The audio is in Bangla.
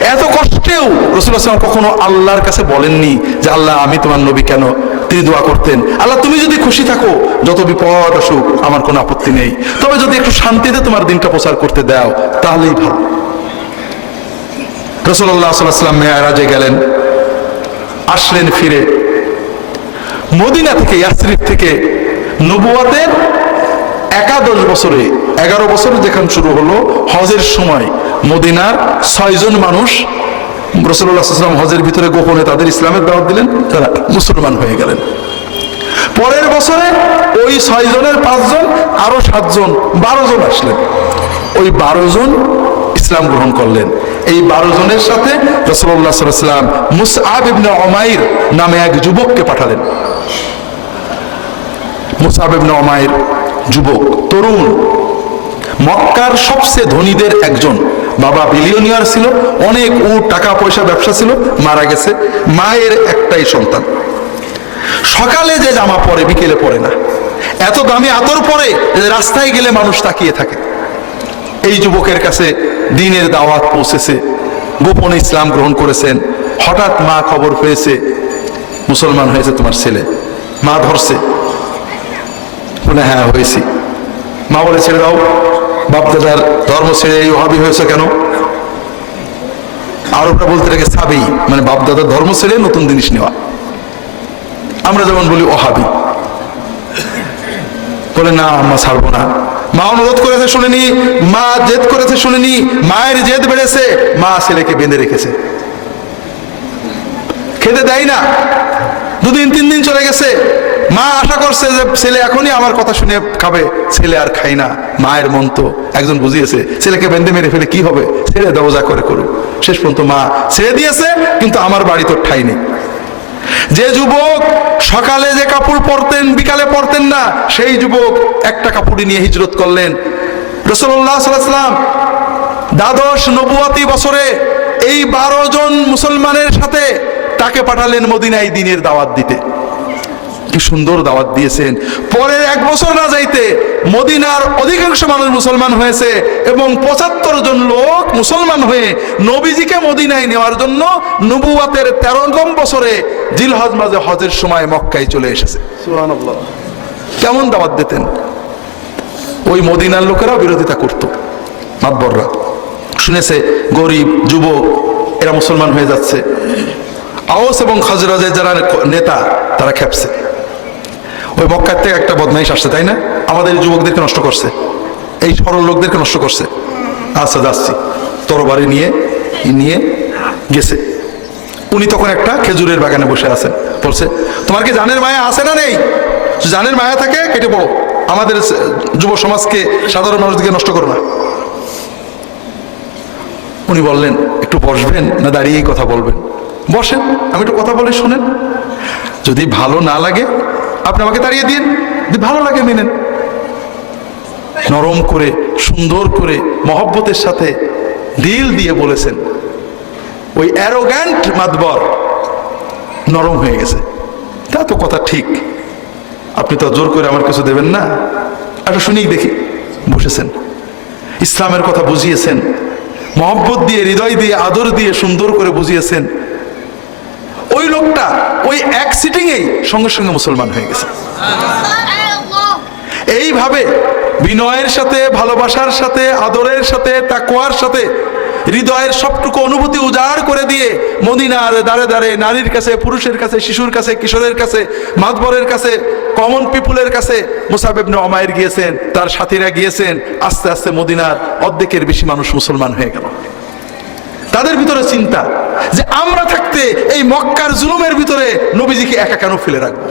এত কষ্টেও রসুল্লাহ সাল্লাম কখনো আল্লাহর কাছে বলেননি যে, আল্লাহ, আমি তোমার নবী কেন? তিনি দোয়া করতেন। আল্লাহ, তুমি যদি খুশি থাকো, যত বিপদ আসুক, আমার কোনো আপত্তি নেই। তবে যদি একটু শান্তিতে তোমার দিনটা প্রচার করতে দাও, তাহলেই ভালো। রসুল্লাহ সাল্লাম মেয়ারাজে গেলেন, আসলেন ফিরে। মদিনা থেকে, ইয়াসরিফ থেকে নবুয়াতের একাদশ বছরে এগারো বছর যেখান শুরু হলো, হজের সময় মদিনার ছয়জন মানুষ রসুল্লাহাম হজের ভিতরে গোপনে তাদের ইসলামের দাওয়াত দিলেন, তারা মুসলমান হয়ে গেলেন। পরের বছরে ওই ছয় জনের পাঁচজন, আরও সাতজন, বারো জন আসলেন। ওই বারো জন ইসলাম গ্রহণ করলেন। এই বারো জনের সাথে রসুল্লাহ সাল্লাম মুসআব অমাইর নামে এক যুবককে পাঠালেন। মুসাব ইবনে অমাইর যুবক, তরুণ। মক্কার সবচেয়ে ধনীদের একজন। বাবা বিলিয়নিয়ার ছিল, অনেক উ টাকা, পয়সা, ব্যবসা ছিল, মারা গেছে। মায়ের একটাই সন্তান। সকালে যে জামা পরে, বিকেলে পরে না। এত দামি আতর পরে রাস্তায় গেলে মানুষ তাকিয়ে থাকে। এই যুবকের কাছে দিনের দাওয়াত পৌঁছেছে, গোপনে ইসলাম গ্রহণ করেছেন। হঠাৎ মা খবর পেয়েছে, মুসলমান হয়েছে তোমার ছেলে। মা ধরছে। হ্যাঁ হয়েছি। মা বলে, ছেড়ে দাও। বাপদাদার ধর্ম ছেড়ে এই ওহাবি হয়েছে কেন? আরবরা বলতে থাকে সাবি মানে বাপদাদার ধর্ম ছেড়ে নতুন জিনিস নেওয়া। আমরা যেমন বলি ওহাবি। বলে, না, আম্মা, ছাড়বো না। মা অনুরোধ করেছে শুনেনি, মা জেদ করেছে শুনেনি, মায়ের জেদ বেড়েছে, মা ছেলেকে বেঁধে রেখেছে। খেতে দেয় না। দুদিন, তিন দিন চলে গেছে। মা আশা করছে যে ছেলে এখনই আমার কথা শুনে খাবে। ছেলে আর খাই না। মায়ের মন তো একজন বুঝিয়েছে, ছেলেকে বেঁধে মেরে ফেলে কি হবে? ছেলে দরজা করে করুক। শেষ পর্যন্ত মা ছেড়ে দিয়েছে, কিন্তু আমার বাড়ি তো ঠাই নেই। যে যুবক সকালে যে কাপড় পরতেন, বিকালে পরতেন না, সেই যুবক একটা কাপড়ই নিয়ে হিজরত করলেন। রসল্লাহ দ্বাদশ নবুয়াতি বছরে এই বারো জন মুসলমানের সাথে তাকে পাঠালেন মদিনায় দিনের দাওয়াত দিতে। কি সুন্দর দাওয়াত দিয়েছেন। পরের এক বছর না যাইতে মদিনার অধিকাংশ মানুষ মুসলমান হয়েছে এবং পঁচাত্তর জন লোক মুসলমান হয়ে নবীজিকে মদিনায় নেওয়ার জন্য নবুয়াতের তেরোতম বছরে জিলহজ মাঝে হজের সময় মক্কায় চলে এসেছে। কেমন দাওয়াত দিতেন? ওই মদিনার লোকেরাও বিরোধিতা করত, মাতবররা। শুনেছে, গরিব, যুবক, এরা মুসলমান হয়ে যাচ্ছে। আওস এবং খাজরাজের যারা নেতা, তারা খেপছে। ওই মক্কার থেকে একটা বদমাইশ আসছে, তাই না? আমাদের যুবকদেরকে নষ্ট করছে। এই সরল লোকদেরকে নষ্ট করছে। আচ্ছা যাচ্ছি। তরবারি নিয়ে নিয়ে গেছে। উনি তখন একটা খেজুরের বাগানে বসে আছেন। বলছে, তোমার কি জানের মায়া আছে না নেই? জানের মায়া থাকে, কেটে পড়ো। আমাদের যুব সমাজকে, সাধারণ মানুষদেরকে নষ্ট করো না। উনি বললেন, একটু বসবেন না দাঁড়িয়েই কথা বলবেন? বসেন, আমি একটু কথা বলে, শোনেন। যদি ভালো না লাগে আপনি আমাকে তাড়িয়ে দিন। ভালো লাগে মেনেন নরম করে, সুন্দর করে, মহব্বতের সাথে দিল দিয়ে বলেছেন, ওই অ্যারোগ্যান্ট মাতবর নরম হয়ে গেছে। তা তো কথা ঠিক। আপনি তো জোর করে আমার কিছু দেবেন না। একটা শুনেই দেখি, বসেছেন। ইসলামের কথা বুঝিয়েছেন। মহব্বত দিয়ে, হৃদয় দিয়ে, আদর দিয়ে, সুন্দর করে বুঝিয়েছেন ওই লোকটা ওই এক সিটিংয়েই সঙ্গে সঙ্গে মুসলমান হয়ে গেছে। এইভাবে বিনয়ের সাথে, ভালোবাসার সাথে, আদরের সাথে তাকোয়ার সাথে, হৃদয়ের সবটুকু অনুভূতি উজাড় করে দিয়ে মদিনার দাঁড়ে দাঁড়ে নারীর কাছে, পুরুষের কাছে, শিশুর কাছে, কিশোরের কাছে, মাতবরের কাছে কমন পিপুলের কাছে মুসাবেবনে অমায়ের গিয়েছেন, তার সাথীরা গিয়েছেন, আস্তে আস্তে মদিনার অর্ধেকের বেশি মানুষ মুসলমান হয়ে গেল। তাদের ভিতরে চিন্তা যে আমরা থাকতে এই মক্কার জুলুমের ভিতরে নবীজিকে একা কেন ফেলে রাখব?